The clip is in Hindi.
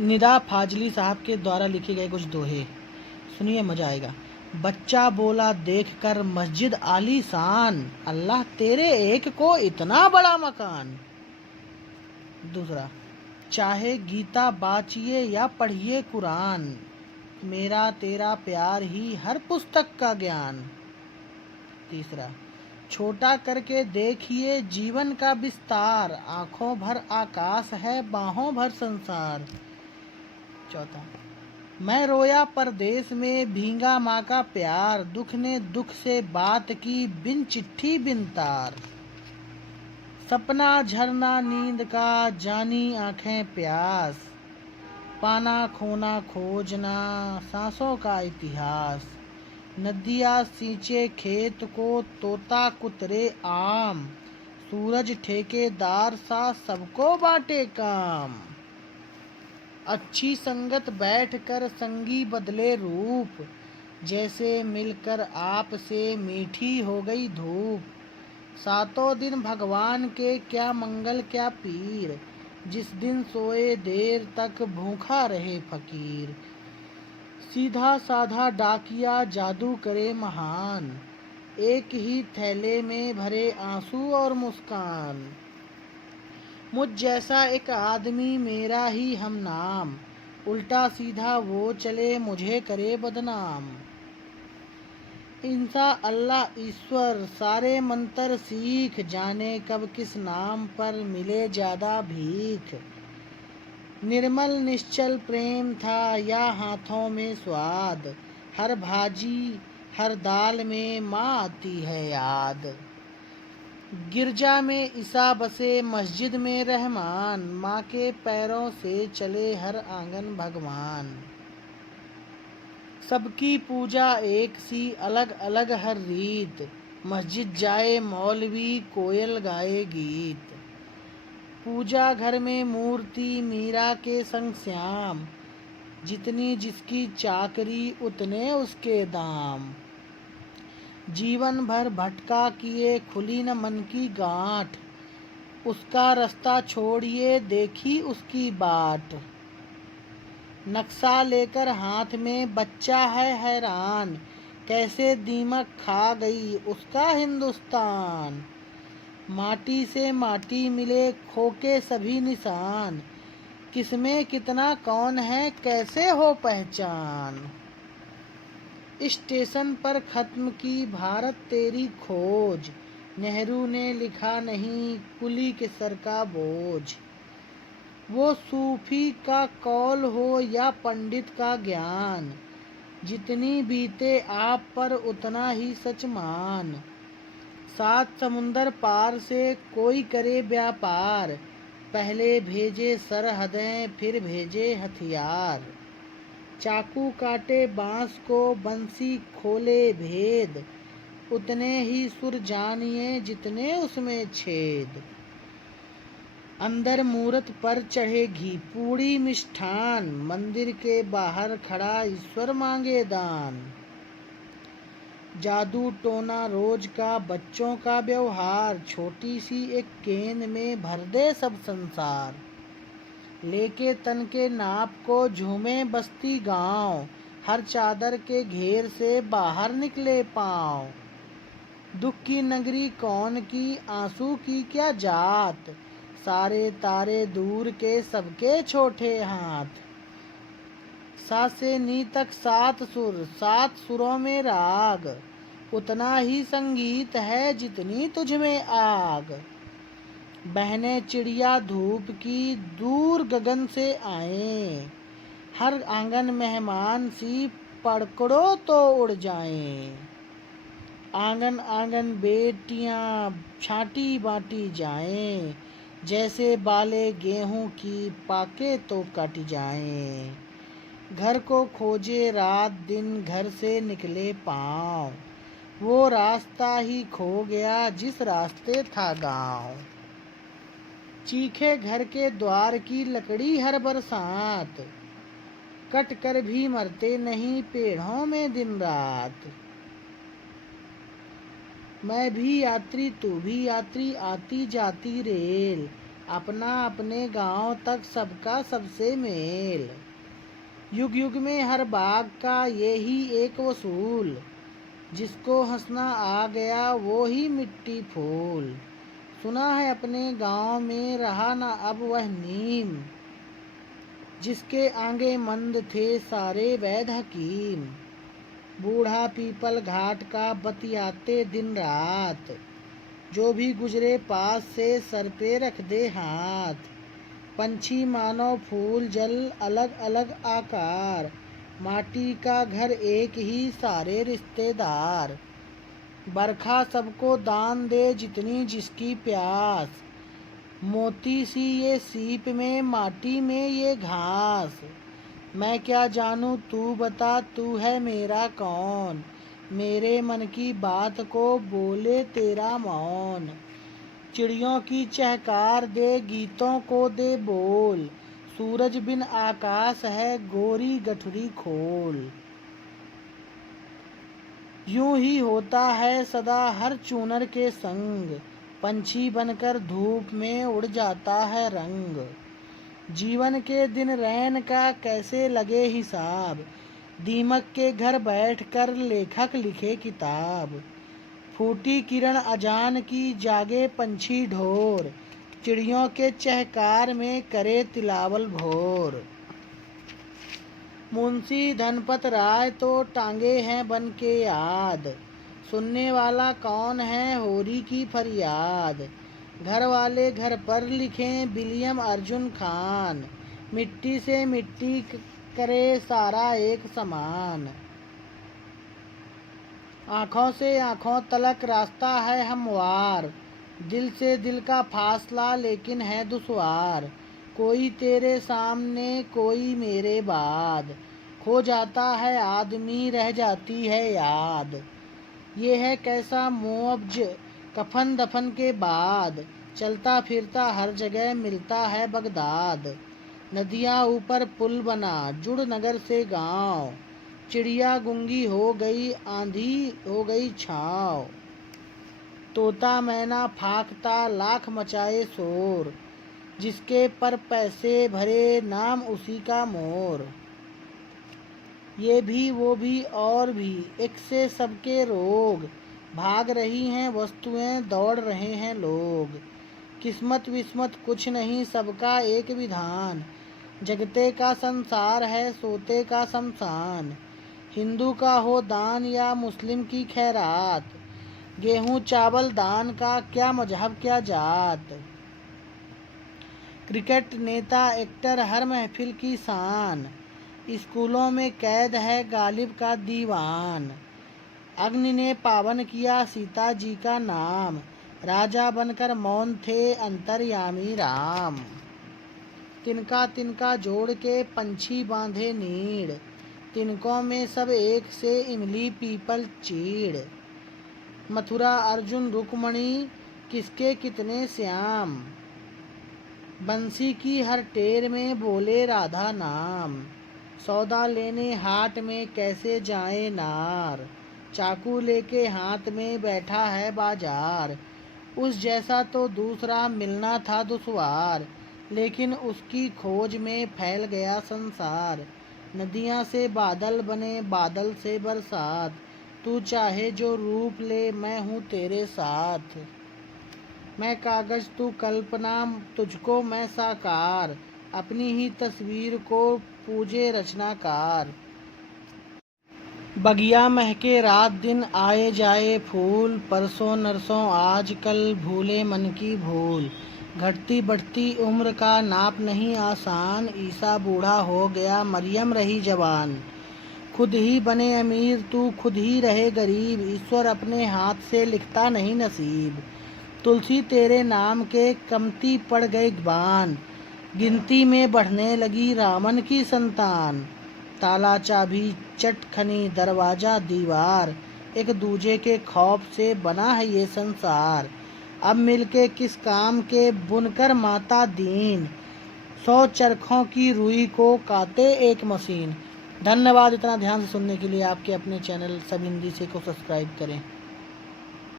निदा फाजली साहब के द्वारा लिखे गए कुछ दोहे, सुनिए मजा आएगा। बच्चा बोला देख कर मस्जिद आलीशान, अल्लाह तेरे एक को इतना बड़ा मकान। दूसरा, चाहे गीता बाचिए या पढ़िए कुरान, मेरा तेरा प्यार ही हर पुस्तक का ज्ञान। तीसरा, छोटा करके देखिए जीवन का विस्तार, आंखों भर आकाश है बाहों भर संसार। चौथा, मैं रोया परदेश में भींगा माँ का प्यार, दुख ने दुख से बात की बिन चिट्ठी बिन तार। सपना झरना नींद का जानी आंखें प्यास, पाना खोना खोजना सांसों का इतिहास। नदियाँ सींचे खेत को तोता कुतरे आम, सूरज ठेकेदार सा सबको बांटे काम। अच्छी संगत बैठकर संगी बदले रूप, जैसे मिलकर आपसे मीठी हो गई धूप। सातों दिन भगवान के क्या मंगल क्या पीर, जिस दिन सोए देर तक भूखा रहे फकीर। सीधा साधा डाकिया जादू करे महान, एक ही थैले में भरे आंसू और मुस्कान। मुझ जैसा एक आदमी मेरा ही हम नाम, उल्टा सीधा वो चले मुझे करे बदनाम। इंसा अल्लाह ईश्वर सारे मंत्र सीख, जाने कब किस नाम पर मिले ज्यादा भीख। निर्मल निश्चल प्रेम था या हाथों में स्वाद, हर भाजी हर दाल में माँ आती है याद। गिरजा में ईसा बसे मस्जिद में रहमान, माँ के पैरों से चले हर आंगन भगवान। सबकी पूजा एक सी अलग अलग हर रीत, मस्जिद जाए मौलवी कोयल गाए गीत। पूजा घर में मूर्ति मीरा के संग श्याम, जितनी जिसकी चाकरी उतने उसके दाम। जीवन भर भटका किए खुली न मन की गांठ, उसका रास्ता छोड़िए देखी उसकी बाट। नक्शा लेकर हाथ में बच्चा है हैरान, कैसे दीमक खा गई उसका हिंदुस्तान। माटी से माटी मिले खो के सभी निशान, किसमें कितना कौन है कैसे हो पहचान। स्टेशन पर खत्म की भारत तेरी खोज, नेहरू ने लिखा नहीं कुली के सर का बोझ। वो सूफी का कौल हो या पंडित का ज्ञान, जितनी बीते आप पर उतना ही सच मान। सात समुंदर पार से कोई करे व्यापार, पहले भेजे सरहदें फिर भेजे हथियार। चाकू काटे बांस को बंसी खोले भेद, उतने ही सुर जानिए जितने उसमें छेद। अंदर मूरत पर चढ़े घी पूड़ी मिष्ठान, मंदिर के बाहर खड़ा ईश्वर मांगे दान। जादू टोना रोज का बच्चों का व्यवहार, छोटी सी एक गेंद में भर दे सब संसार। लेके तन के नाप को झूमे बस्ती गांव, हर चादर के घेर से बाहर निकले पाँव। दुख की नगरी कौन की आंसू की क्या जात, सारे तारे दूर के सबके छोटे हाथ। सा से नी तक सात सुर, सात सुरों में राग, उतना ही संगीत है जितनी तुझ में आग। बहने चिड़िया धूप की दूर गगन से आए, हर आंगन मेहमान सी पकड़ो तो उड़ जाएं। आंगन आंगन बेटियां छाटी बाटी जाएं, जैसे बाले गेहूं की पाके तो कट जाएं। घर को खोजे रात दिन घर से निकले पाँव, वो रास्ता ही खो गया जिस रास्ते था गांव। चीखे घर के द्वार की लकड़ी हर बरसात, कट कर भी मरते नहीं पेड़ों में दिन रात। मैं भी यात्री तू भी यात्री आती जाती रेल, अपना अपने गांव तक सबका सबसे मेल। युग युग में हर बाग का यही एक वसूल, जिसको हंसना आ गया वो ही मिट्टी फूल। सुना है अपने गांव में रहा ना अब वह नीम, जिसके आगे मंद थे सारे वैद हकीम। बूढ़ा पीपल घाट का बतियाते दिन रात, जो भी गुजरे पास से सर पे रख दे हाथ। पंछी मानो फूल जल अलग अलग आकार, माटी का घर एक ही सारे रिश्तेदार। बरखा सबको दान दे जितनी जिसकी प्यास, मोती सी ये सीप में माटी में ये घास। मैं क्या जानूं तू बता तू है मेरा कौन, मेरे मन की बात को बोले तेरा मौन। चिड़ियों की चहकार दे गीतों को दे बोल, सूरज बिन आकाश है गोरी गठरी खोल। यूं ही होता है सदा हर चूनर के संग, पंछी बनकर धूप में उड़ जाता है रंग। जीवन के दिन रैन का कैसे लगे हिसाब, दीमक के घर बैठकर लेखक लिखे किताब। फूटी किरण अजान की जागे पंछी ढोर, चिड़ियों के चहकार में करे तिलावल भोर। मुंशी धनपत राय तो टांगे हैं बन के याद, सुनने वाला कौन है होरी की फरियाद। घर वाले घर पर लिखें विलियम अर्जुन खान, मिट्टी से मिट्टी करे सारा एक समान। आँखों से आँखों तलक रास्ता है हमवार, दिल से दिल का फासला लेकिन है दुश्वार। कोई तेरे सामने कोई मेरे बाद, खो जाता है आदमी रह जाती है याद। ये है कैसा मुअब्ज कफन दफन के बाद, चलता फिरता हर जगह मिलता है बगदाद। नदियाँ ऊपर पुल बना जुड़ नगर से गांव, चिड़िया गुंगी हो गई आंधी हो गई छाँव। तोता मैना फाकता लाख मचाए शोर, जिसके पर पैसे भरे नाम उसी का मोर। ये भी वो भी और भी एक से सबके रोग, भाग रही हैं वस्तुएं दौड़ रहे हैं लोग। किस्मत विस्मत कुछ नहीं सबका एक विधान, जगते का संसार है सोते का शमशान। हिंदू का हो दान या मुस्लिम की खैरात, गेहूं चावल दान का क्या मजहब क्या जात। क्रिकेट नेता एक्टर हर महफिल की शान, स्कूलों में कैद है गालिब का दीवान। अग्नि ने पावन किया सीता जी का नाम, राजा बनकर मौन थे अंतर्यामी राम। तिनका तिनका जोड़ के पंछी बांधे नीड़, तिनकों में सब एक से इमली पीपल चीड़। मथुरा अर्जुन रुक्मणी किसके कितने श्याम, बंसी की हर टेर में बोले राधा नाम। सौदा लेने हाट में कैसे जाए नार, चाकू लेके हाथ में बैठा है बाजार। उस जैसा तो दूसरा मिलना था दुश्वार, लेकिन उसकी खोज में फैल गया संसार। नदियाँ से बादल बने बादल से बरसात, तू चाहे जो रूप ले मैं हूँ तेरे साथ। मैं कागज तू कल्पना तुझको मैं साकार, अपनी ही तस्वीर को पूजे रचनाकार। बगिया महके रात दिन आए जाए फूल, परसों नरसों आज कल भूले मन की भूल। घटती बढ़ती उम्र का नाप नहीं आसान, ईसा बूढ़ा हो गया मरियम रही जवान। खुद ही बने अमीर तू खुद ही रहे गरीब, ईश्वर अपने हाथ से लिखता नहीं नसीब। तुलसी तेरे नाम के कमती पड़ गए बान, गिनती में बढ़ने लगी रामन की संतान। ताला चाबी चटखनी दरवाजा दीवार, एक दूजे के खौफ से बना है ये संसार। अब मिलके किस काम के बुनकर माता दीन, 100 चरखों की रुई को काटे एक मशीन। धन्यवाद इतना ध्यान से सुनने के लिए। आपके अपने चैनल सब हिंदी से को सब्सक्राइब करें।